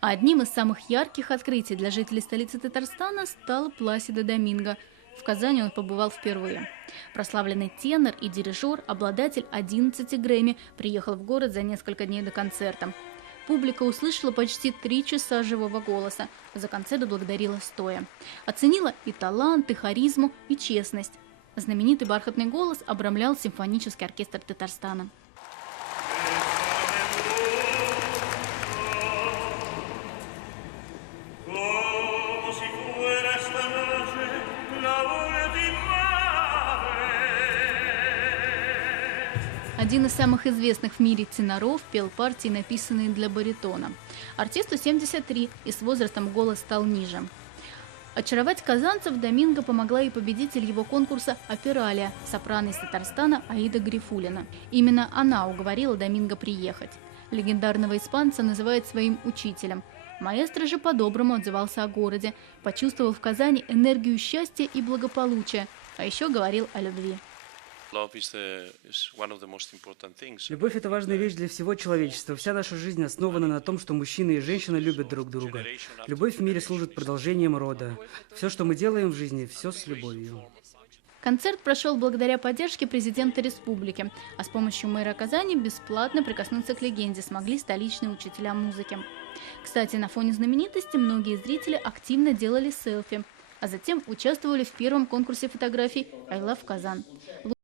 А одним из самых ярких открытий для жителей столицы Татарстана стал Пласидо Доминго. В Казани он побывал впервые. Прославленный тенор и дирижер, обладатель 11 Грэмми, приехал в город за несколько дней до концерта. Публика услышала почти 3 часа живого голоса. За концерт благодарила стоя. Оценила и талант, и харизму, и честность. Знаменитый бархатный голос обрамлял симфонический оркестр Татарстана. Один из самых известных в мире теноров пел партии, написанные для баритона. Артисту 73, и с возрастом голос стал ниже. Очаровать казанцев Доминго помогла и победитель его конкурса «Опералия», сопрано из Татарстана Аида Грифулина. Именно она уговорила Доминго приехать. Легендарного испанца называют своим учителем. Маэстро же по-доброму отзывался о городе, почувствовал в Казани энергию счастья и благополучия, а еще говорил о любви. Любовь – это важная вещь для всего человечества. Вся наша жизнь основана на том, что мужчина и женщина любят друг друга. Любовь в мире служит продолжением рода. Все, что мы делаем в жизни, все с любовью. Концерт прошел благодаря поддержке президента республики, а с помощью мэра Казани бесплатно прикоснуться к легенде смогли столичные учителя музыки. Кстати, на фоне знаменитости многие зрители активно делали селфи, а затем участвовали в первом конкурсе фотографий «I Love Казан».